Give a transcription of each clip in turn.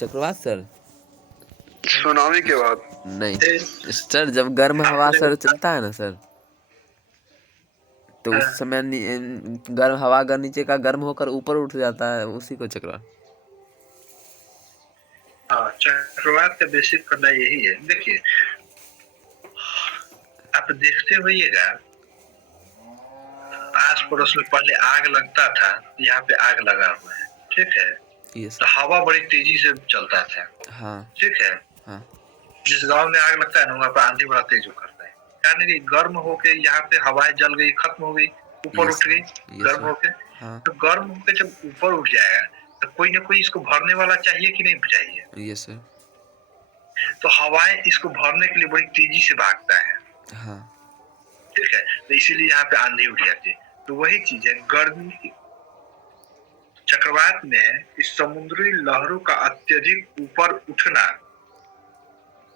चक्रवात sir tsunami के बाद नहीं सर, जब गर्म हवा सर चलता है ना सर, तो उस समय गर्म हवा का नीचे का गर्म होकर ऊपर उठ जाता है, उसी को चक्रवात। हाँ, चक्रवात का बेसिक फंडा यही है। देखिए, आप देखते होइएगा, आस पड़ोस में पहले आग लगता था, यहाँ पे आग लगा हुआ है, ठीक है, तो हवा बड़ी तेजी से चलता था, हाँ ठीक है, हाँ। जिस गांव में आग लगता है ना, वहाँ पे आंधी बड़ा तेज करता है, कारण कि गर्म होके यहाँ पे हवाएं जल गई, खत्म हो गई, ऊपर उठ गई, गर्म होके। हाँ। तो गर्म होके जब ऊपर उठ जाएगा तो कोई ना कोई इसको भरने वाला चाहिए कि नहीं चाहिए? Yes sir. तो हवाएं इसको भरने के लिए बड़ी तेजी से भागता है, हाँ। ठीक है, तो इसीलिए यहाँ पे आंधी उठ जाती है। तो वही चीज है, गर्मी चक्रवात में इस समुद्री लहरों का अत्यधिक ऊपर उठना,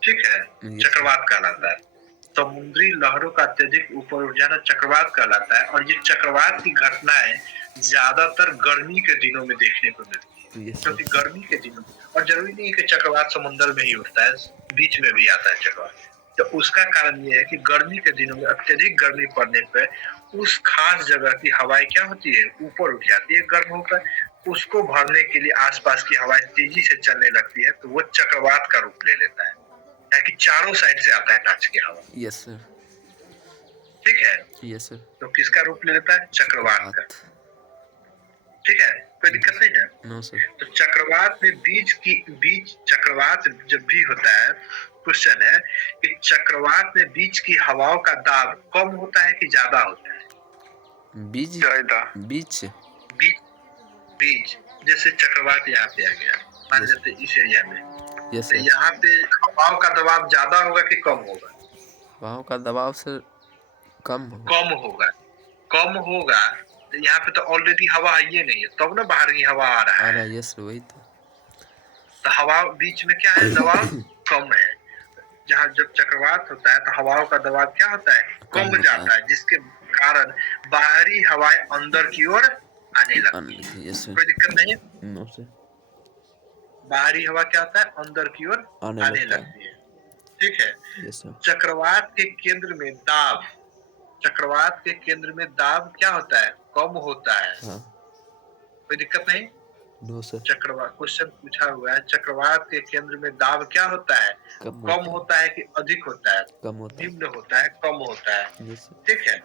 ठीक है, चक्रवात कहलाता है। समुद्री लहरों का अत्यधिक ऊपर उठ जाना चक्रवात कहलाता है। और ये चक्रवात की घटनाएं ज्यादातर गर्मी के दिनों में देखने को मिलती है, क्योंकि गर्मी के दिनों में, और जरूरी नहीं है कि चक्रवात समुद्र में ही उठता है, बीच में भी आता है चक्रवात। तो उसका कारण ये है कि गर्मी के दिनों में अत्यधिक गर्मी पड़ने पर उस खास जगह की हवाएं क्या होती है, ऊपर उठ जाती है, गर्म होकर उसको भरने के लिए आसपास की हवाएं तेजी से चलने लगती है, तो वो चक्रवात का रूप ले लेता है, कि चारों साइड से आता है नाच के हवा। Yes sir. ठीक है, यस सर। तो किसका रूप ले लेता है? चक्रवात का। ठीक है, कोई दिक्कत नहीं है। No sir. तो चक्रवात में बीच चक्रवात जब भी होता है, क्वेश्चन है कि चक्रवात में बीच की हवाओं का दाब कम होता है कि ज्यादा होता है? बीच जैसे चक्रवात यहाँ पे आ गया, मान लेते इस एरिया में, तो यहाँ पे हवाओं का दबाव ज्यादा होगा कि कम होगा? हवाओं का दबाव से कम होगा। तो यहाँ पे तो ऑलरेडी हवा है नहीं है, तब ना बाहर की हवा आ रहा है। यस वही तो हवा बीच में क्या है, दबाव कम है। जहाँ जब चक्रवात होता है तो हवाओं का दबाव क्या होता है, कम जाता है, जिसके कारण बाहरी हवाएं अंदर की ओर आने लगती है। कोई दिक्कत नहीं है। बाहरी हवा क्या होता है, अंदर की ओर आने लगती है, ठीक है। चक्रवात के केंद्र में दाब क्या होता है, कम होता है। कोई दिक्कत नहीं। चक्रवात क्वेश्चन पूछा हुआ है, चक्रवात के केंद्र में दाब क्या होता है, कम होता है कि अधिक होता है? निम्न होता है, कम होता है, ठीक है।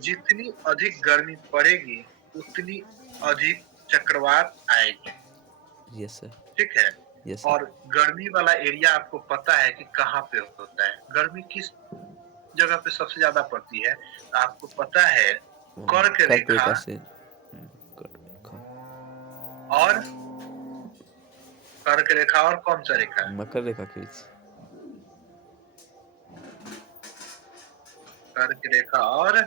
जितनी अधिक गर्मी पड़ेगी उतनी अधिक चक्रवात आएगी, ठीक है। और गर्मी वाला एरिया आपको पता है कि कहाँ पे होता है, गर्मी किस जगह पे सबसे ज्यादा पड़ती है, आपको पता है, कर्क रेखा से, और कर्क रेखा और कौन सा रेखा है, मकर रेखा के बीच। कर्क रेखा और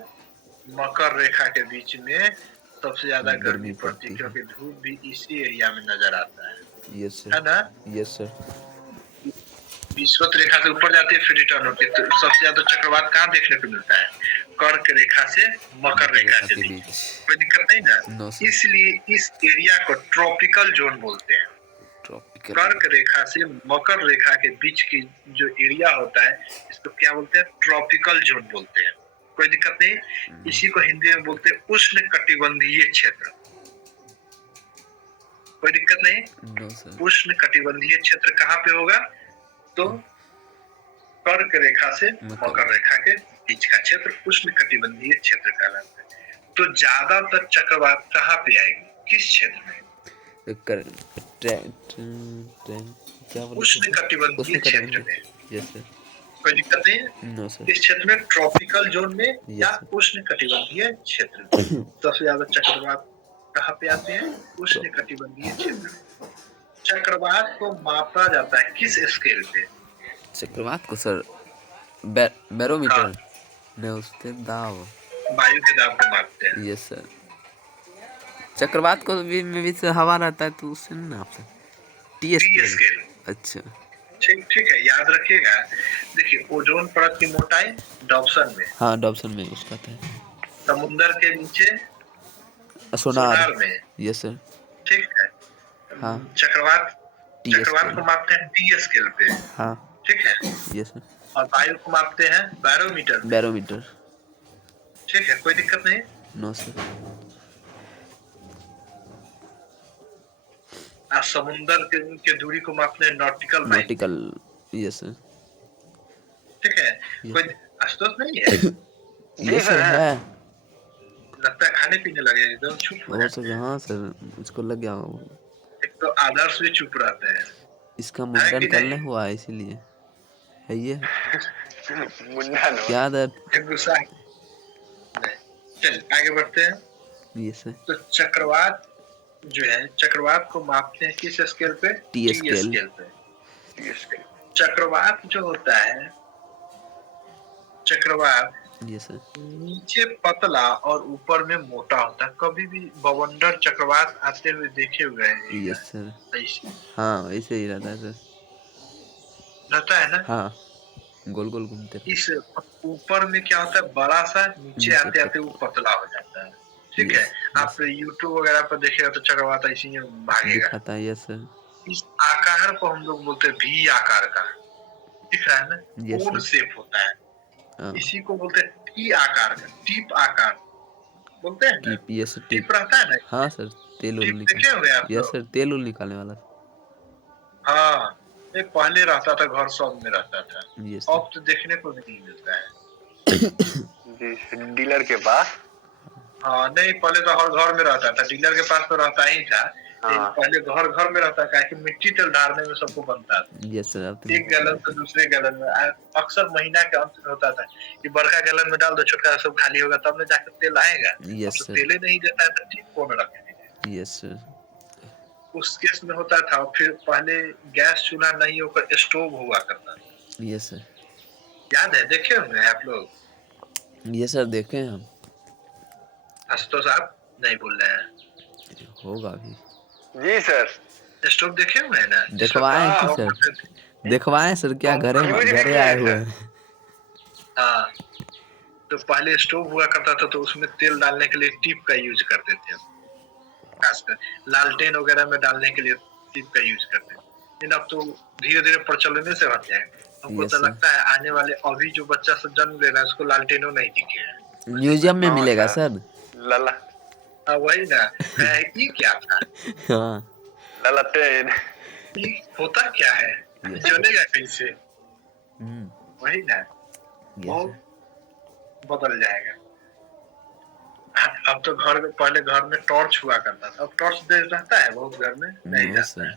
मकर रेखा के बीच में सबसे ज्यादा गर्मी पड़ती है, क्योंकि धूप भी इसी एरिया में नजर आता है। Yes sir. है ना? Yes sir. विषुवत रेखा से ऊपर जाती है, फिर रिटर्न होती है, तो सबसे ज्यादा चक्रवात कहाँ देखने को मिलता है, कर्क रेखा से मकर रेखा के बीच। कोई दिक्कत नहीं ना। इसलिए इस एरिया को ट्रॉपिकल जोन बोलते हैं। कर्क रेखा से मकर रेखा के बीच की जो एरिया होता है, इसको क्या बोलते हैं, ट्रॉपिकल जोन बोलते हैं। कोई दिक्कत नहीं। इसी को हिंदी में बोलते हैं उष्ण कटिबंधीय क्षेत्र। कोई दिक्कत नहीं। उष्ण कटिबंधीय क्षेत्र कहाँ पे होगा, तो कर्क रेखा से मकर रेखा के बीच का क्षेत्र उष्ण कटिबंधीय क्षेत्र कहलाता है। तो ज्यादातर चक्रवात कहाँ पे आएगी, किस क्षेत्र में, उष्ण कटिबंधीय क्षेत्र में। कोई दिक्कत नहीं। इस क्षेत्र में ट्रॉपिकल जोन में या उष्ण कटिबंधीय क्षेत्र में सबसे ज्यादा चक्रवात कहाँ पे आते हैं, उष्ण कटिबंधीय क्षेत्र में। चक्रवात को मापा जाता है किस स्केल पे? चक्रवात को सर बैरोमीटर में उसके दाब, वायु के दाब को मापते हैं। Yes sir. चक्रवात को भी से हवा रहता है, तो उससे ना आप टी स्केल। अच्छा ठीक है, याद रखिएगा। देखिए, ओजोन परत की मोटाई डॉप्सन में, हाँ डॉप्सन में उसका था। समुद्र के नीचे सोनार में, यस सर। ठीक है। हाँ। चक्रवात चक्रवात स्केल। को मापते हैं टी स्केल पे, हाँ ठीक है। Yes sir. और वायु को मापते हैं बैरोमीटर पे, बैरोमीटर। ठीक है, कोई दिक्कत नहीं। No sir. समुंदर के दूरी को मापते हैं nautical mile, nautical. Yes sir. ठीक है। कोई आशुतोष नहीं है? यस सर है। लगता है खाने पीने लगे, एकदम चुप हो हो जाए। सके हाँ सर, उसको लग गया हो। एक तो आदर्श भी चुप रहते हैं, इसका है मुंडन कि कल नहीं? हुआ है इसीलिए है ये। मुंडन हो। क्या दर्द। एक गुस्सा नहीं। चल आगे बढ़ते हैं। Yes sir. तो चक्रवात जो है, चक्रवात को मापते हैं किस स्केल पे? T T scale. स्केल पे। चक्रवात जो होता है, चक्रवात यस सर। नीचे पतला और ऊपर में मोटा होता है। कभी भी बवंडर चक्रवात आते हुए देखे हुए हैं? Yes sir. ऐसे हाँ वैसे ही रहता है सर। रहता है ना। हाँ गोल गोल घूमते रहते। इस ऊपर में क्या होता है, बड़ा सा, नीचे नीचे आते आते वो पतला हो जाता है, ठीक है। यस आप YouTube वगैरह पर देखेगा तो चक्रवात ऐसे ही भागेगा। दिखाता है। Yes sir. इस आकार को हम लोग बोलते हैं वी आकार का, दिख रहा है ना, यस कोन सर। शेप होता है। हाँ इसी को बोलते हैं टी आकार का, टिप आकार बोलते हैं ना। Tip. Yes sir tip. Tip रहता है ना, हाँ सर तेल उल टिप निकाल। देखे हुए आप यस लोग? सर तेल उल निकालने वाला। हाँ, ये पहले रहता था, घर सब में रहता था, यस अब तो देखने को भी नहीं मिलता है। जी डीलर के पास। हाँ नहीं, पहले तो हर घर में रहता था, डीलर के पास तो रहता ही था। हाँ। पहले घर घर में रहता था कि मिट्टी तेल ढारने में सबको बनता था। Yes sir. अब एक गैलन से दूसरे गैलन में, अक्सर महीना के अंत में होता था कि बड़का गैलन में डाल दो, छोटका सब खाली होगा, तब में जाकर तेल आएगा। अब यस तो सर। तेले नहीं देता है तो ठीक कौन रखेगा? Yes sir. उस केस में होता था। फिर पहले गैस चूल्हा नहीं होकर स्टोव हुआ करता था, यस सर। याद है? देखे होंगे आप लोग। यस सर देखे हैं हम। आशुतोष साहब नहीं बोल रहे हैं? होगा भी। जी सर। स्टोव देखे हुए हैं ना? दिखवाएं कि सर। दिखवाएं सर क्या घरे घरे आए हुए हैं। हाँ, तो पहले स्टोव हुआ करता था तो उसमें तेल डालने के लिए टिप का यूज करते थे, खासकर लालटेन वगैरह में डालने के लिए टिप का यूज करते थे। लेकिन अब तो धीरे धीरे प्रचलन से हट जाएगा। हमको तो लगता है आने वाले अभी जो बच्चा सब जन्म ले रहा है उसको लालटेनों नहीं दिखे हैं। म्यूजियम में मिलेगा सर। लला। हाँ वही ना, ये क्या था? हाँ ललाटेन। ये होता क्या है, जलेगा कैसे? वही ना, बहुत बदल जाएगा। अब तो घर में, पहले घर में टॉर्च हुआ करता था, अब टॉर्च दे रहता है बहुत घर में नहीं रहता है।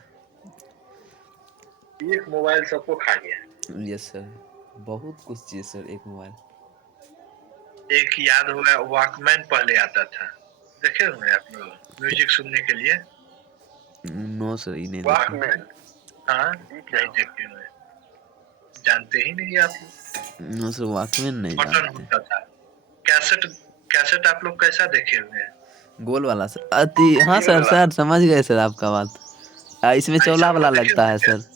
एक मोबाइल सबको खा गया। यस सर बहुत कुछ चीज सर एक मोबाइल। एक याद होगा वॉकमैन पहले आता था, देखे होंगे आप लोग म्यूजिक सुनने के लिए? नो सर ये नहीं वॉकमैन। हाँ नहीं देखे हुए, जानते ही नहीं आप लोग। नो सर वॉकमैन नहीं बटन जानते। होता था। कैसेट, कैसेट आप लोग कैसा देखे हुए हैं? गोल वाला सर अति। हाँ सर सर समझ गए सर आपका बात। इसमें चौला वाला लगता है सर,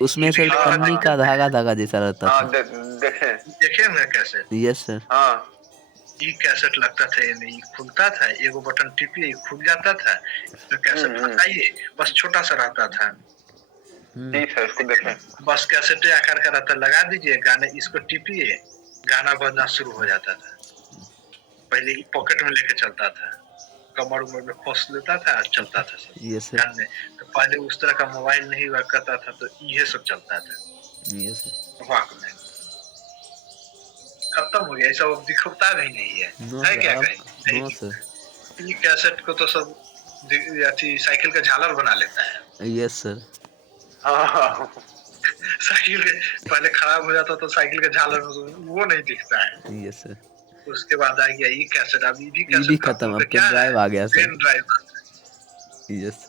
उसमें सर पन्नी का धागा धागा जैसा रहता था। देखे हुए कैसेट? Yes sir. हाँ ये कैसेट लगता था, ये नहीं खुलता था, एगो बटन टिपिए खुल जाता था, तो कैसेट फंसाइए, बस छोटा सा रहता था। ठीक है इसको देखें। बस कैसेट आकार का रहता, लगा दीजिए गाने, इसको टिपिए, गाना बजना शुरू हो जाता था। पहले पॉकेट में लेके चलता था, कमर उमर में खोस लेता था, चलता था सब। Yes sir. गाने तो पहले उस तरह का मोबाइल नहीं हुआ करता था, तो ये सब चलता था। Yes sir. वॉकमैन खत्म हो गया, ऐसा अब दिखता भी नहीं है। है क्या कहीं? No sir. ये कैसेट को तो सब साइकिल का झालर बना लेता है। Yes sir. साइकिल के पहले खराब हो जाता तो साइकिल का झालर वो नहीं दिखता है। Yes sir. उसके बाद आ गया ये कैसेट, अब ये भी ये भी कैसेट खत्म, अब क्या ड्राइव आ गया सर। Pen drive. यस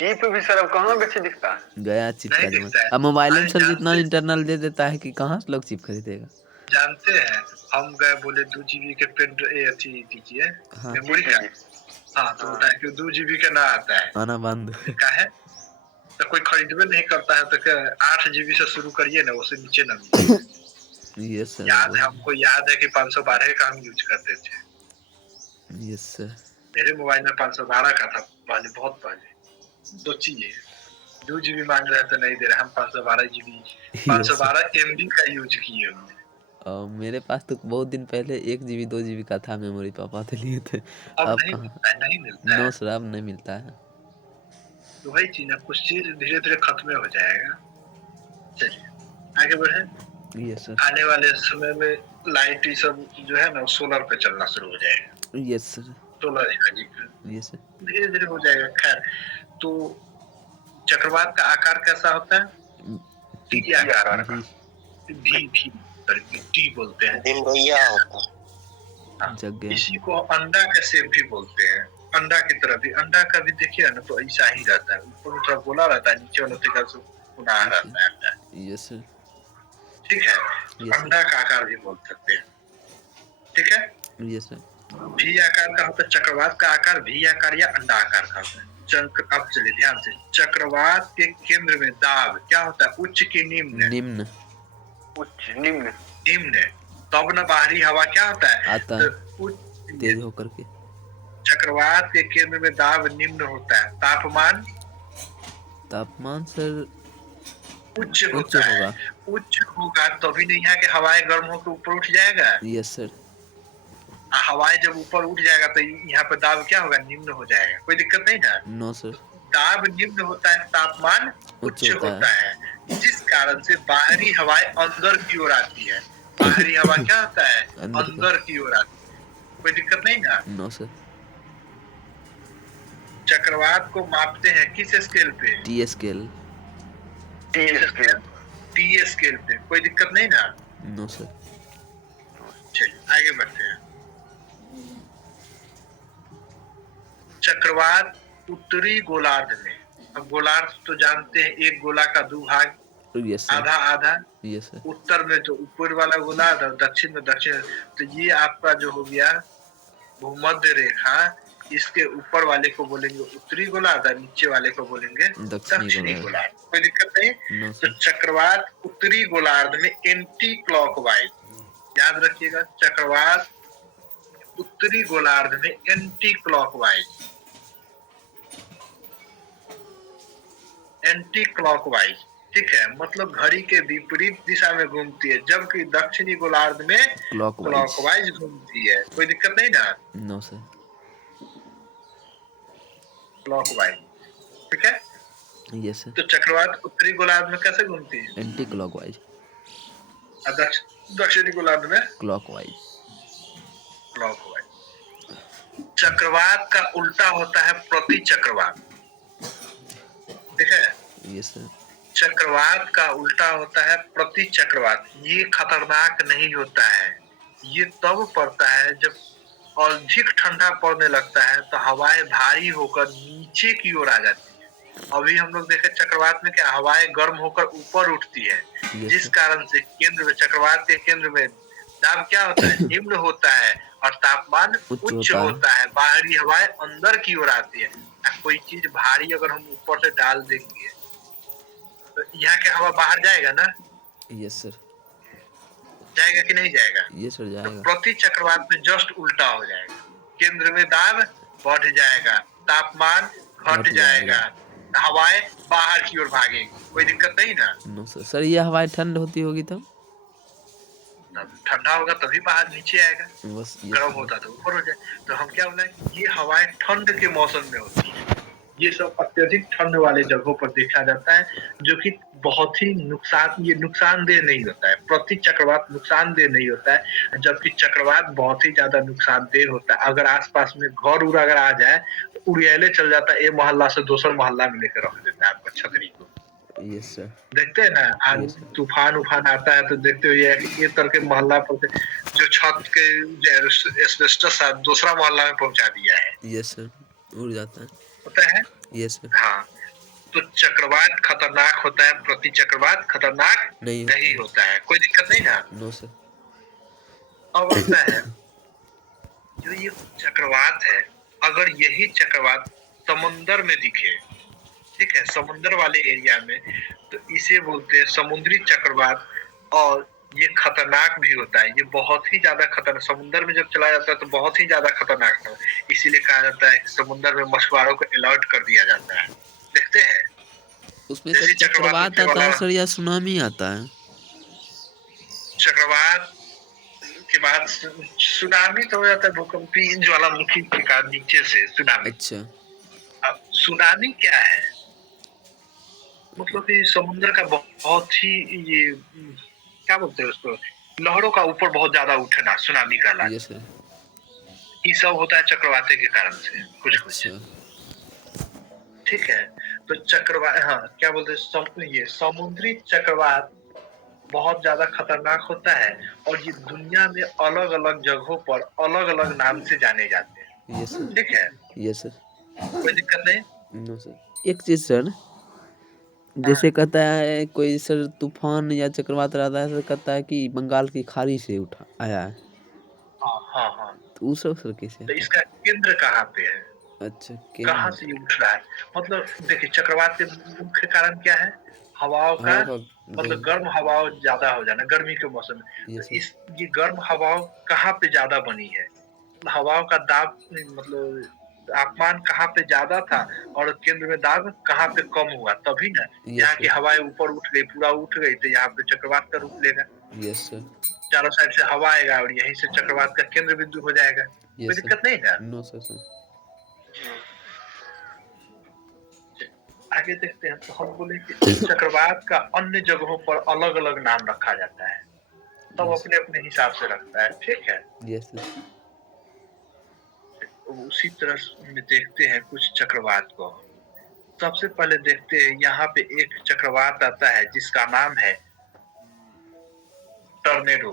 टीप भी सर अब कहाँ बेचे दिखता है? गया चिप का नहीं जमाना। दिखता है। अब मोबाइल में सर जानते- जितना इंटरनल दे देता है कि कहाँ से लोग चिप खरीदेगा। जानते हैं, हम गए बोले 2 GB के पेन दीजिए मेमोरी का। हाँ तो होता है कि 2 GB का ना आता है, आना बंद। क्या है तो कोई खरीदवे नहीं करता है, तो 8 GB से शुरू करिए ना, उससे नीचे ना मिले। Yes sir. याद है, हमको याद है कि 512 का हम यूज करते थे। Yes sir. मेरे मोबाइल में 512 का था पहले, बहुत पहले। सोचिए 2 GB मांग रहे हैं तो नहीं दे रहे, हम 512 GB 512 MB का यूज किए हमने। और मेरे पास तो बहुत दिन पहले 1 GB 2 GB का था मेमोरी, पापा तो लिए थे। अब अब नहीं कहाँ? मिलता है, नहीं मिलता नो है। सर, अब नहीं मिलता है। तो वही चीज है, कुछ चीज धीरे धीरे खत्म हो जाएगा। चलिए आगे बढ़े। Yes sir. आने वाले समय में लाइट ये सब जो है ना सोलर पे चलना शुरू हो जाएगा। Yes sir. सोलर एनर्जी पे यस सर। धीरे धीरे हो जाएगा। खैर, तो चक्रवात का आकार कैसा होता है? टी आकार का। टी बोलते हैं। दिन भैया होता है। हाँ, जग गया। इसी को अंडा का शेप भी बोलते हैं। अंडा की तरह भी, अंडा का भी देखिए ना तो ऐसा ही रहता है, ऊपर में थोड़ा गोला रहता है, नीचे वाला थोड़ा सा कुना रहता है अंडा। Yes sir. ठीक है, Yes, sir. अंडा का आकार भी बोल सकते हैं। ठीक है, यस सर। वी आकार का होता है चक्रवात का आकार, वी आकार या अंडा आकार का होता है। अब चलिए ध्यान से, चक्रवात के केंद्र में दाब क्या होता है? उच्च की निम्न? निम्न। उच्च निम्न। निम्न। तब न बाहरी हवा क्या होता है? आता है तो तेज होकर के। चक्रवात के केंद्र में दाब निम्न होता है। तापमान? तापमान सर उच्च उच्च होता है। होगा। उच्च होगा तभी नहीं यहाँ के हवाएं गर्म होकर ऊपर उठ जाएगा। Yes sir. हवाएं जब ऊपर उठ जाएगा तो यहाँ पे दाब क्या होगा? निम्न हो जाएगा। कोई दिक्कत नहीं ना? No sir. दाब निम्न होता है, तापमान उच्च होता होता है, जिस कारण से बाहरी हवाएं अंदर की ओर आती है। बाहरी हवा क्या होता है? अंदर की ओर आती है। कोई दिक्कत नहीं ना? No sir. चक्रवात को मापते हैं किस स्केल पे? T scale. टी स्केल पे। कोई दिक्कत नहीं ना? No sir. चलिए आगे बढ़ते हैं। चक्रवात उत्तरी गोलार्ध में, अब गोलार्ध तो जानते हैं, एक गोला का 2 भाग, यस सर। आधा आधा। Yes sir. उत्तर में तो ऊपर वाला गोलार्ध और दक्षिण में दक्षिण। तो ये आपका जो हो गया भूमध्य रेखा, इसके ऊपर वाले को बोलेंगे उत्तरी गोलार्ध और नीचे वाले को बोलेंगे दक्षिणी गोलार्ध। कोई दिक्कत नहीं। नो तो सर। चक्रवात उत्तरी गोलार्ध में एंटी क्लॉकवाइज, याद रखिएगा, चक्रवात उत्तरी गोलार्ध में एंटी क्लॉकवाइज, एंटी क्लॉकवाइज, ठीक है, मतलब घड़ी के विपरीत दिशा में घूमती है, जबकि दक्षिणी गोलार्ध में क्लॉकवाइज घूमती है। कोई दिक्कत नहीं ना? No sir. क्लॉकवाइज, ठीक है। Yes sir. तो चक्रवात उत्तरी गोलार्ध में कैसे घूमती है? Anti clockwise. दक्षिणी गोलार्ध में क्लॉकवाइज। क्लॉकवाइज। चक्रवात का उल्टा होता है प्रति चक्रवात, ठीक है। Yes sir. चक्रवात का उल्टा होता है प्रति चक्रवात। ये खतरनाक नहीं होता है, ये तब पड़ता है जब अधिक ठंडा पड़ने लगता है तो हवाएं भारी होकर नीचे की ओर आ जाती है। अभी हम लोग देखे चक्रवात में क्या हवाएं गर्म होकर ऊपर उठती है, जिस कारण से केंद्र में, चक्रवात के केंद्र में दाब क्या होता है? निम्न होता है और तापमान उच्च होता है। बाहरी हवाएं अंदर की ओर आती है। कोई चीज भारी अगर हम ऊपर से डाल देंगे तो यहाँ के हवा बाहर जाएगा ना? Yes sir. जाएगा कि नहीं जाएगा? यस सर जाएगा। तो प्रति चक्रवात में जस्ट उल्टा हो जाएगा। केंद्र में दाब बढ़ जाएगा, तापमान घट जाएगा, हवाएं बाहर की ओर भागेगी। कोई दिक्कत नहीं ना? No sir. सर ये हवाएं ठंड होती होगी तब? ठंडा होगा तभी बाहर नीचे आएगा, बस गर्म होता तो ऊपर हो जाए। तो हम क्या बोला, ये हवाएं ठंड के मौसम में होती है। ये सब अत्यधिक ठंड वाले जगहों पर देखा जाता है, जो कि बहुत ही ये नुकसानदेह नहीं होता है। प्रति चक्रवात नुकसानदेह नहीं होता है, जबकि चक्रवात बहुत ही ज्यादा नुकसानदेह होता है। अगर आसपास में घर उड़ अगर आ जाए तो उड़ियाले चल जाता है, एक मोहल्ला से दूसरे मोहल्ला में लेकर रख देता है आपका छतरी को। Yes sir. देखते हैं ना, आज तूफान उफान आता है तो देखते हो ये तरह के मोहल्ला पर जो छत के एस्बेस्टस दूसरा मोहल्ला में पहुंचा दिया है। यस सर, उड़ जाता है। होता है। Yes sir. हाँ, तो चक्रवात खतरनाक होता है, प्रति चक्रवात खतरनाक नहीं होता है। कोई दिक्कत नहीं ना? No sir. अब होता है जो ये चक्रवात है, अगर यही चक्रवात समुंदर में दिखे, ठीक है, समुंदर वाले एरिया में, तो इसे बोलते हैं समुद्री चक्रवात। और ये खतरनाक भी होता है, ये बहुत ही ज्यादा खतरनाक। समुद्र में जब चला जाता है तो बहुत ही ज्यादा खतरनाक है, इसीलिए कहा जाता है समुद्र में मछुआरों को अलर्ट कर दिया जाता है। देखते हैं उसमें सर जैसे चक्रवात चक्रवात आता है सर या सुनामी आता है? चक्रवात के बाद सुनामी तो हो जाता है, भूकंपी ज्वालामुखी प्रकार नीचे से सुनामी। अच्छा। अब सुनामी क्या है? मतलब कि समुद्र का बहुत ही ये क्या बोलते हैं उसको, लहरों का ऊपर बहुत ज्यादा उठना सुनामी कहलाता यस सर। है। ये सब होता है चक्रवात के कारण से कुछ कुछ। अच्छा। ठीक है, तो चक्रवात, हाँ क्या बोलते हैं, ये समुद्री चक्रवात बहुत ज्यादा खतरनाक होता है और ये दुनिया में अलग अलग जगहों पर अलग अलग नाम से जाने जाते हैं। Yes sir. ठीक है, यस सर। कोई दिक्कत नहीं। No sir. एक चीज सर, जैसे हाँ कहता है कोई सर तूफान या चक्रवात रहता है सर, कहता है कि बंगाल की खाड़ी से उठा आया है, हाँ हाँ हाँ। तो उस सब सर कैसे तो आता इसका केंद्र कहाँ पे है? है? अच्छा कहाँ केंद्र। से ये उठ रहा है? मतलब देखिए चक्रवात के मुख्य कारण क्या है? हवाओं का, हवा का मतलब वेग। गर्म हवाओं ज्यादा हो जाना गर्मी के मौसम में। तो यस सर। ये गर्म हवाओं कहाँ पे ज्यादा बनी है? हवाओं का दाब, मतलब तापमान कहाँ पे ज्यादा था और केंद्र में दाब कहाँ पे कम हुआ, तभी ना यस यहाँ की सर। हवाएं ऊपर उठ गई, पूरा उठ गई, तो यहाँ पे चक्रवात का रूप लेगा। Yes sir. चारों साइड से हवा आएगा और यहीं से चक्रवात का केंद्र बिंदु हो जाएगा। कोई यस दिक्कत सर। नहीं ना। No sir sir. आगे देखते हैं, तो हम बोले कि चक्रवात का अन्य जगहों पर अलग अलग नाम रखा जाता है, सब यस अपने अपने हिसाब से रखता है। ठीक है, यस सर। उसी तरह में देखते हैं कुछ चक्रवात को। सबसे पहले देखते हैं, यहाँ पे एक चक्रवात आता है जिसका नाम है टर्नेडो।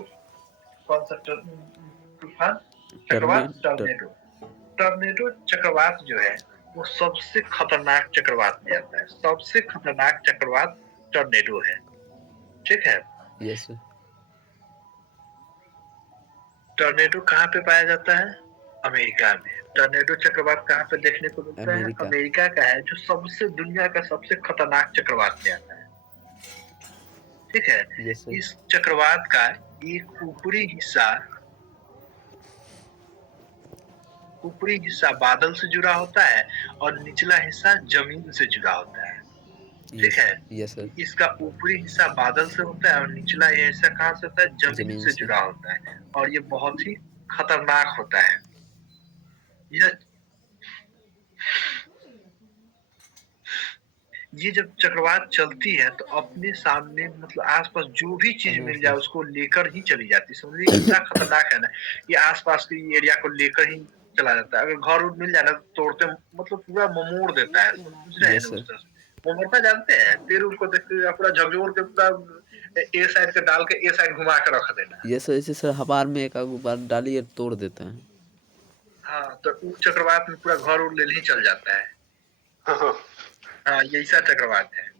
कौन सा तूफान? चक्रवात टर्नेडो। टर्नेडो चक्रवात जो है वो सबसे खतरनाक चक्रवात में आता है। सबसे खतरनाक चक्रवात टर्नेडो है। ठीक है, यस सर। टर्नेडो कहाँ पे पाया जाता है? अमेरिका में। टर्नेडो चक्रवात कहाँ पे देखने को मिलता है? अमेरिका। अमेरिका का है, जो सबसे दुनिया का सबसे खतरनाक चक्रवात में आता है। ठीक है, यस सर। इस चक्रवात का एक ऊपरी हिस्सा बादल से जुड़ा होता है और निचला हिस्सा जमीन से जुड़ा होता है। ठीक यस है, यस सर। इसका ऊपरी हिस्सा बादल से होता है और निचला ये हिस्सा कहाँ से होता है? जमीन जमीन से से। जुड़ा होता है और ये बहुत ही खतरनाक होता है। ये जब चक्रवात चलती है तो अपने सामने, मतलब आसपास जो भी चीज मिल जाए उसको लेकर ही चली जाती है। समझिए कितना खतरनाक है ना, ये आसपास के एरिया को लेकर ही चला जाता है। अगर घर मिल जाए ना तो तोड़ते, मतलब पूरा ममोड़ देता है। समझ रहे हैं यस ना? सर। उस तरह से ममोड़ता जानते हैं, पेड़ को देखते हुए पूरा झकझोर के पूरा ए साइड के डाल के ए साइड घुमा के रख देना। Yes sir. ऐसे सर हवा में एक आगू बार डालिए तोड़ देता है। हाँ, तो वो चक्रवात में पूरा घर उड़ ले ही चल जाता है। हाँ, ये ऐसा चक्रवात है।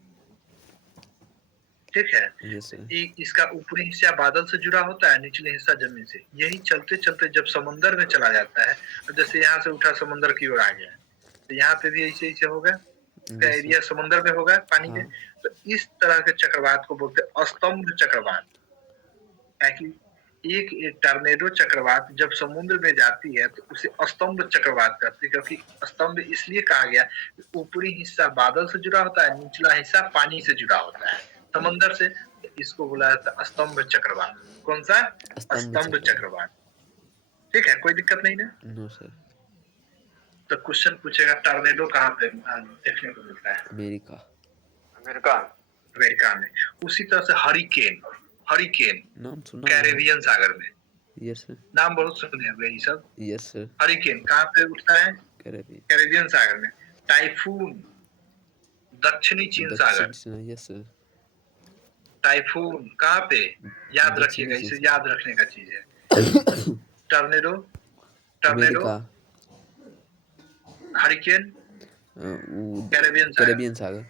ठीक है, यस सर। इसका ऊपरी हिस्सा बादल से जुड़ा होता है, निचले हिस्सा जमीन से। यही चलते चलते जब समंदर में चला जाता है, जैसे यहाँ से उठा समंदर की ओर आ गया, तो यहाँ पे भी ऐसे ऐसे होगा, इसका यस एरिया सर। समंदर में होगा, पानी में। हाँ। तो इस तरह के चक्रवात को बोलते हैं स्तंभ चक्रवात। ताकि एक टर्नेडो चक्रवात जब समुद्र में जाती है तो उसे स्तंभ चक्रवात कहते हैं, क्योंकि स्तंभ इसलिए कहा गया, ऊपरी हिस्सा बादल से जुड़ा होता है, निचला हिस्सा पानी से जुड़ा होता है, समंदर से। तो इसको बुलाया जाता है स्तंभ चक्रवात। कौन सा? स्तंभ स्तंभ चक्रवात। ठीक है, कोई दिक्कत नहीं ना। No sir. तो क्वेश्चन पूछेगा टर्नेडो कहाँ पे देखने को मिलता है? अमेरिका। अमेरिका। अमेरिका में। उसी तरह से हरिकेन, हरिकेन नाम सुना है। कैरेबियन सागर में। Yes sir. नाम बहुत सुने हुए ये सब। Yes sir. हरिकेन कहाँ पे उठता है? कैरेबियन। कैरेबियन सागर में। टाइफून दक्षिणी चीन सागर। दक्षिण। Yes sir. टाइफून कहाँ पे? याद दक्षिणी रखिएगा, चीन इसे सागर। याद रखने का चीज है। Tornado, tornado, America. Hurricane, Caribbean सागर, कैरेबियन सागर।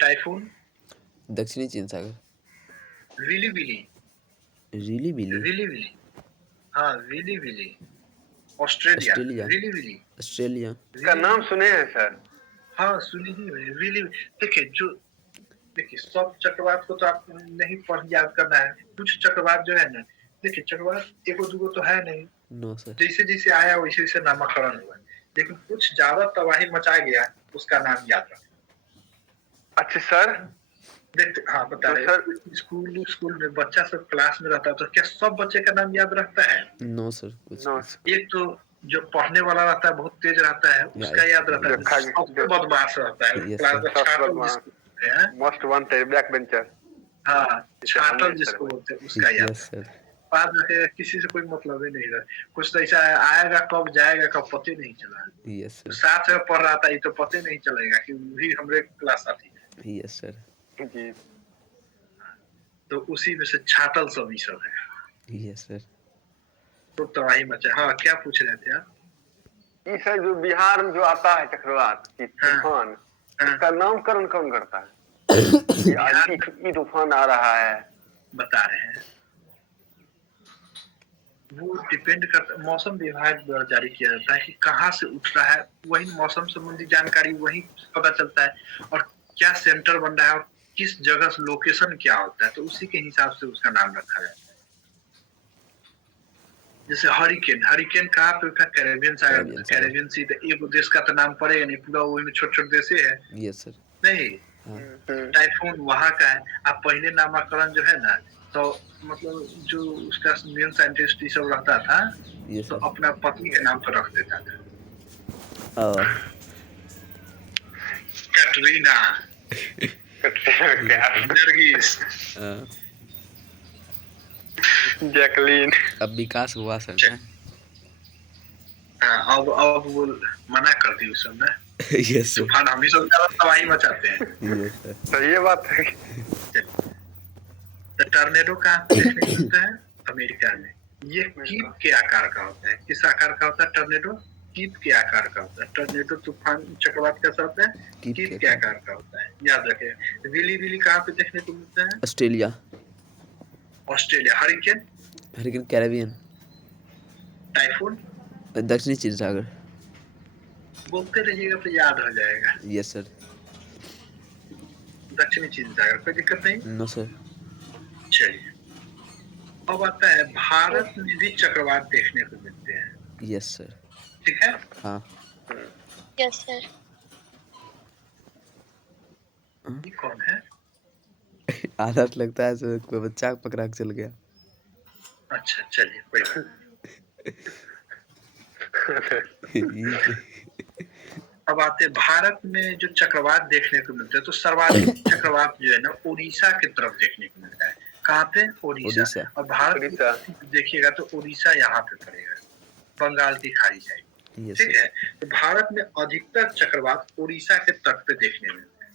टाइफून, दक्षिणी चीन सागर। विली विली, रिली बिली। विली विली, हाँ willy willy, Australia, Australia. Willy willy, Australia. इसका नाम सुने हैं सर? हाँ सुनी ही है, विली। देखिए सब चक्रवात को तो आप नहीं पढ़ याद करना है। कुछ चक्रवात जो है ना, देखिए चक्रवात एगो दूगो तो है नहीं, नो सर। जैसे जैसे आया वैसे वैसे नामकरण हुआ, लेकिन कुछ ज्यादा तबाही मचा गया उसका नाम याद रखना। अच्छा सर, देखते हाँ बता तो रहे सर स्कूल स्कूल में बच्चा सब क्लास में रहता है तो क्या सब बच्चे का नाम याद रखता है? नो सर, कुछ नो कुछ एक तो जो पढ़ने वाला रहता है बहुत तेज रहता है या उसका याद रहता है, जो जो खा सबसे बदमाश रहता है यस क्लास सर, में सबसे छाटल बदमाश, जिसको बोलते हैं। मोस्ट वांटेड बैक बेंचर, हाँ इसे हमने छाटल सर जिसको भाई। बोलते हैं उसका याद यस है। सर, बाद रखेगा किसी से कोई मतलब ही नहीं रहा, कुछ तो ऐसा आएगा कब जाएगा कब पता ही नहीं चला। यस सर, साथ में पढ़ रहा था ये तो पता ही नहीं चलेगा कि वो भी हमारे क्लास साथी है। यस सर, जी तो उसी में से छाटल सब ही सब है। Yes sir. तो तबाही मचा। हाँ क्या पूछ रहे थे आप? ये सर जो बिहार में जो आता है चक्रवात की हाँ तूफान, हाँ उसका नामकरण कौन करता है? कि आज बिहार ये तूफान आ रहा है। बता रहे हैं वो डिपेंड करता है, मौसम विभाग द्वारा जारी किया जाता है कि कहाँ से उठ रहा है, वही मौसम संबंधी जानकारी वही पता चलता है और क्या सेंटर बन रहा है और किस जगह लोकेशन क्या होता है, तो उसी के हिसाब से उसका नाम रखा जाता है। जैसे हरिकेन, हरिकेन कहाँ पे उठा? कैरेबियन सागर, कैरेबियन सागर। कैरेबियन सी तो एक देश का तो नाम पड़ेगा नहीं, पूरा वही में छोटे छोटे देश है यस सर, नहीं। हाँ टाइफून वहां का है। अब पहले नामकरण जो है ना, तो मतलब जो उसका मेन साइंटिस्ट ये सब रहता था यस तो सर, अपना पत्नी के नाम पर रख देता था। कैटरीना, नरगिस, जैकलीन। अब विकास हुआ सर ना। हाँ अब वो मना कर दी उस समय। यस सर, तूफान हम ही सब ज्यादा तबाही मचाते हैं। यस सर, तो ये बात है तो टर्नेडो कहाँ पे देखने को मिलता है? अमेरिका में। ये कीप के आकार का होता है। किस आकार का होता है टर्नेडो? कीप के आकार का होता है। टर्नेडो तूफान चक्रवात कैसा होता है? कीप के आकार का होता है, याद रखें। विली विली कहाँ पे देखने को मिलता है? Australia. Australia. Hurricane? Hurricane Caribbean. Typhoon? दक्षिणी चीन सागर। बोलते रहिएगा तो याद हो जाएगा। यस सर, दक्षिणी चीन सागर, कोई दिक्कत नहीं। नो सर, चलिए अब आता है भारत में भी चक्रवात देखने को मिलते हैं, यस सर, ठीक है। हाँ यस सर। ये कौन है? आधा तो लगता है सर कोई बच्चा पकड़ा के चल गया। अच्छा चलिए कोई बात नहीं। अब आते हैं भारत में जो चक्रवात देखने को मिलते हैं, तो सर्वाधिक चक्रवात जो है ना उड़ीसा की तरफ देखने को मिलता है। कहाँ पे? उड़ीसा। उड़ीसा। और भारत में देखिएगा तो उड़ीसा यहाँ पे पड़ेगा, बंगाल की खाड़ी जाएगी, यस ठीक सर, है। तो भारत में अधिकतर चक्रवात उड़ीसा के तट पे देखने मिलते हैं।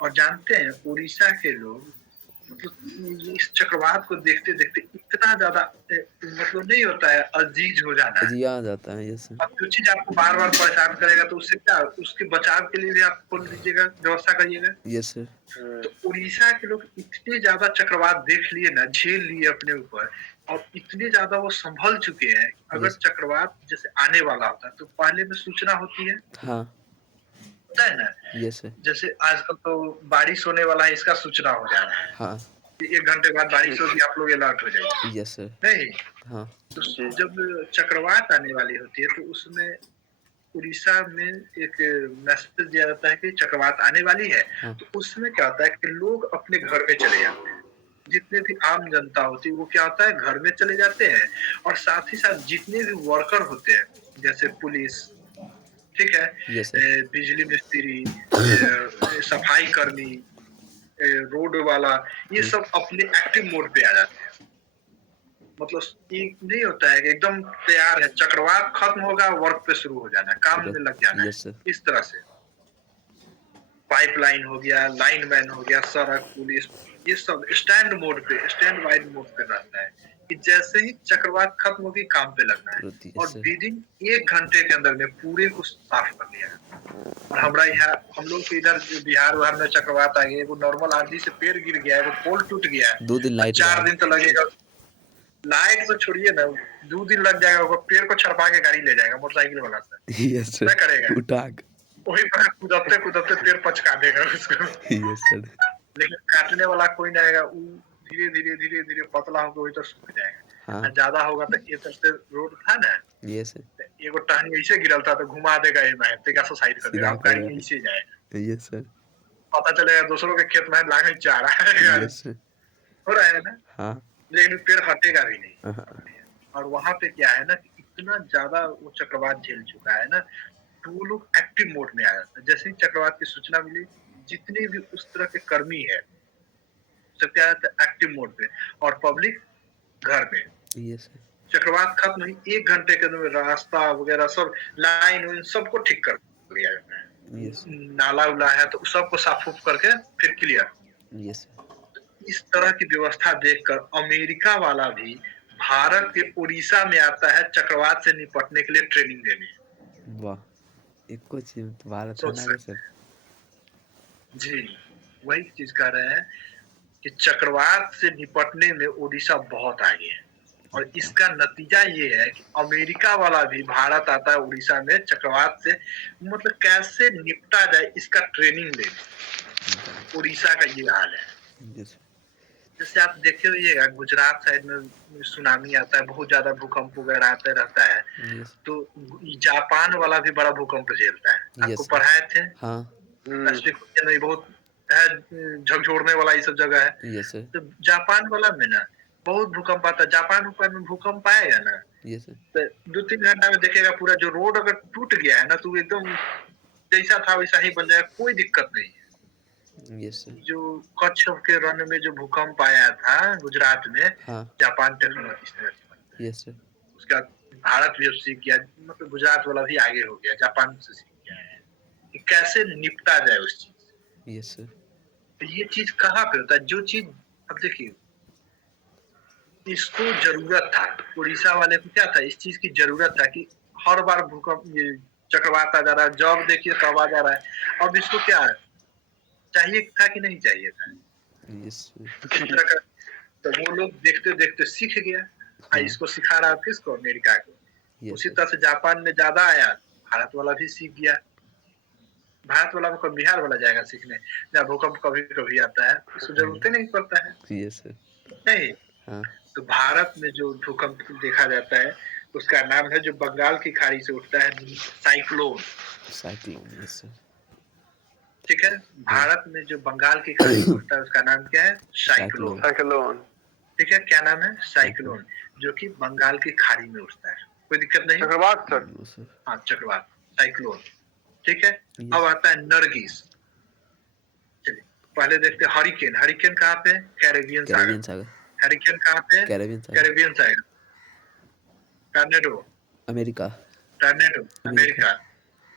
और जानते हैं उड़ीसा के लोग मतलब इस चक्रवात को देखते देखते इतना ज्यादा मतलब नहीं होता है, अजीज हो जाना है। जी आ जाता है। यस सर, अब जो चीज आपको बार बार परेशान करेगा तो उससे क्या, उसके बचाव के लिए भी आप खोल दीजिएगा, व्यवस्था करिएगा। यस सर, तो उड़ीसा के लोग इतने ज्यादा चक्रवात देख लिए ना, झेल लिए अपने ऊपर, और इतने ज्यादा वो संभल चुके हैं। अगर Yes. चक्रवात जैसे आने वाला होता है तो पहले में सूचना होती है, हाँ होता है ना। यस सर, जैसे आजकल तो बारिश होने वाला है, इसका सूचना हो जा रहा है हाँ कि 1 घंटे बाद बारिश होगी, आप लोग अलर्ट हो जाएंगे, यस सर, नहीं। हाँ तो जब चक्रवात आने वाली होती है तो उसमें उड़ीसा में एक मैसेज दिया जाता है कि चक्रवात आने वाली है। हाँ। तो उसमें क्या होता है कि लोग अपने घर में चले जाते हैं, जितने भी आम जनता होती है वो क्या होता है घर में चले जाते हैं। और साथ ही साथ जितने भी वर्कर होते हैं जैसे पुलिस, ठीक है, यस सर, बिजली मिस्त्री, सफाई कर्मी, रोड वाला, ये सब अपने एक्टिव मोड पे आ जाते हैं। मतलब ये नहीं होता है कि एकदम तैयार है, चक्रवात खत्म होगा वर्क पे शुरू हो जाना है, काम में लग जाना है, यस सर, इस तरह से। पाइपलाइन हो गया, लाइनमैन हो गया, सड़क पुलिस, ये सब स्टैंड मोड पे, स्टैंड बाय मोड पे रहता है कि जैसे ही चक्रवात खत्म होगी काम पे लगना है। और विद इन 1 घंटे के अंदर में पूरे को साफ कर लिया। और हमारा यहाँ हम लोग के इधर बिहार में चक्रवात आ गया, वो नॉर्मल आंधी से पेड़ गिर गया है, वो पोल टूट गया है, 2 दिन लाइट 4 दिन तो लगेगा। लाइट तो छोड़िए ना, 2 दिन लग जाएगा, वो पेड़ को छड़पा के गाड़ी ले जाएगा मोटरसाइकिल वाला से। यस सर, क्या करेगा? उठा वही पर कूदते कूदते पेड़ पचका देगा उसको। यस सर, लेकिन काटने वाला कोई नहीं आएगा, वो धीरे धीरे धीरे धीरे पतला होकर वही तो सूख जाएगा। हाँ ज्यादा होगा तो ये तरफ रोड था ना, यस सर, एगो टहनी ऐसे गिरल था तो घुमा देगा, ये मैं तेगा सुसाइड कर देगा, गाड़ी ऐसे जाएगा। यस सर, पता चलेगा दूसरों के खेत में लागे जा रहा है, यस सर। हो रहा है ना, हाँ लेकिन पेड़ हटेगा भी नहीं। हाँ, और वहां पे क्या है ना कि इतना ज्यादा वो चक्रवात झेल चुका है ना, तो वो लोग एक्टिव मोड में आ जाते हैं। जैसे ही चक्रवात की सूचना मिली, जितने भी उस तरह के कर्मी है सब क्या रहता है एक्टिव मोड पे, और पब्लिक घर में। Yes sir. चक्रवात खत्म हुई 1 घंटे के अंदर रास्ता वगैरह सब लाइन वाइन सबको ठीक कर दिया जाता है। यस नाला उला है तो सबको साफ उफ करके फिर क्लियर। Yes sir. इस तरह की व्यवस्था देखकर अमेरिका वाला भी भारत के उड़ीसा में आता है चक्रवात से निपटने के लिए ट्रेनिंग देने। वाह, एको चीज तो भारत है सोच ना सकते सर। हैं। जी, वही चीज कह रहे हैं कि चक्रवात से निपटने में उड़ीसा बहुत आगे है, और इसका नतीजा ये है कि अमेरिका वाला भी भारत आता है उड़ीसा में चक्रवात से, मतलब कैसे निपटा जाए इसका ट्रेनिंग लेने। उड़ीसा का ये हाल है। यस जैसे आप देखे होइएगा गुजरात साइड में सुनामी आता है, बहुत ज्यादा भूकंप वगैरह आता रहता है, यस तो जापान वाला भी बड़ा भूकंप झेलता है। आपको यस पढ़ाए थे हाँ वैश्विक विज्ञान में बहुत है, झकझोरने वाला ये सब जगह है। Yes sir. तो जापान वाला में ना बहुत भूकंप आता है। जापान ऊपर में भूकंप आएगा ना यस सर। तो 2-3 घंटा में देखेगा पूरा जो रोड अगर टूट गया है ना तो वो एकदम जैसा था वैसा ही बन जाएगा, कोई दिक्कत नहीं है। Yes sir. जो कच्छ के रण में जो भूकंप आया था गुजरात में, हाँ जापान टेक्नोलॉजी से, यस सर। उसका भारत भी अब सीख गया, मतलब गुजरात वाला भी आगे हो गया, जापान से सीख गया है कि कैसे निपटा जाए उस चीज से। Yes sir. तो ये चीज कहाँ पे होता है, जो चीज अब देखिए इसको जरूरत था, उड़ीसा वाले को क्या था, इस चीज की जरूरत था कि हर बार भूकंप ये चक्रवात आ जा रहा है, जब देखिए तब आ जा रहा है। अब इसको क्या है, चाहिए था कि नहीं चाहिए था यस सर। इस तरह का। तो वो लोग देखते देखते सीख गया। हाँ। इसको सिखा रहा है किसको, अमेरिका को। यस उसी सर। तरह से जापान में ज्यादा आया, भारत वाला भी सीख गया। भारत वाला में बिहार वाला जाएगा सीखने, जहाँ भूकंप कभी कभी आता है, इसको जरूरत ही नहीं पड़ता है। Yes sir. नहीं, हाँ तो भारत में जो भूकंप देखा जाता है उसका नाम है, जो बंगाल की खाड़ी से उठता है, साइक्लोन। साइक्लोन। Yes sir. ठीक है, भारत में जो बंगाल की खाड़ी से उठता है उसका नाम क्या है, साइक्लोन। साइक्लोन। ठीक है, क्या नाम है, साइक्लोन, जो कि बंगाल की खाड़ी में उठता है। कोई दिक्कत नहीं। चक्रवात सर। No sir. हाँ, चक्रवात, साइक्लोन। ठीक है, Yes. अब आता है नरगिस। चलिए पहले देखते हैं हरिकेन। हरिकेन कहाँ पे, कैरेबियन कैरेबियन सागर। सागर। हरिकेन कहाँ पे, कैरेबियन सागर। कैरेबियन सागर। Tornado, America. Tornado America.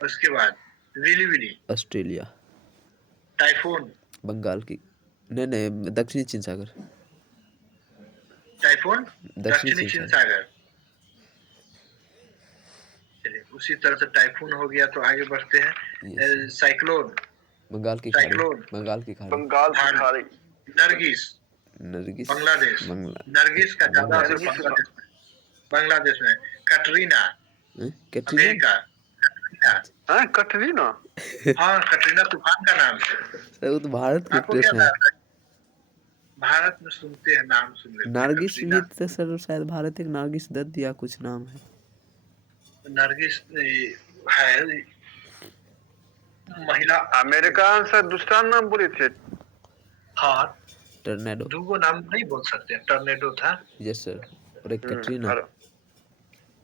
उसके बाद willy willy, Australia. Typhoon, Bengal की, नहीं नहीं, दक्षिणी चीन सागर। टाइफून दक्षिणी दक्षिणी चीन चीन सागर। चलिए उसी तरह से टाइफून हो गया, तो आगे बढ़ते हैं। Yes. साइक्लोन, बंगाल की खाड़ी। साइक्लोन, बंगाल की खाड़ी। बंगाल की खाड़ी। नरगिस, नरगिस। बांग्लादेश। बंगला। नरगिस का ज्यादा असर नरगिस। बांग्लादेश में, बांग्लादेश में। कटरीना, कैटरीना। अमेरिका। कटरीना, हाँ कटरीना। हाँ कटरीना तूफान का नाम है। सर वो तो भारत की आपको क्या एक्ट्रेस है। नाम है, भारत में सुनते हैं, नाम सुन लेते हैं नारगिस कटरीना। भी तो सर शायद भारत एक नारगिस दत्त या कुछ नाम है। नरगिस है महिला। अमेरिका सर दूसरा नाम बोले थे। हाँ, टर्नेडो। दूगो नाम नहीं बोल सकते, टर्नेडो था। Yes sir. और एक कैटरीना। और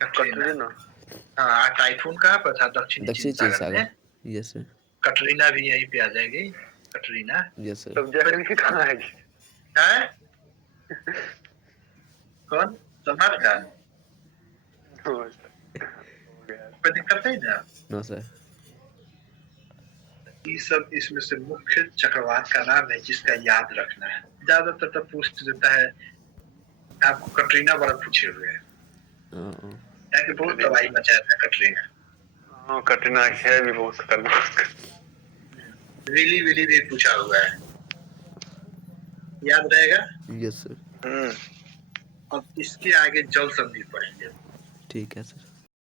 कटरीना। हाँ, टाइफून कहाँ पर था, दक्षिणी दक्षिणी चीन चीन सागर में। सागर। Yes sir. कटरीना भी यहीं पे आ जाएगी, कटरीना। Yes sir. तब जाएंगे कहाँ है? है कौन, समाज का कोई दिक्कत नहीं ना। No sir. ये सब इसमें से मुख्य चक्रवात का नाम है जिसका याद रखना है। ज्यादातर तो पूछ देता है, आपको कटरीना वाला पूछे हुए हैं, ताकि बहुत तबाही मचाया था कटरीना। हाँ कटरीना है भी बहुत खतरनाक। विली विली भी पूछा हुआ है, याद रहेगा। Yes sir. अब इसके आगे जल संधि पढ़ेंगे। ठीक है सर।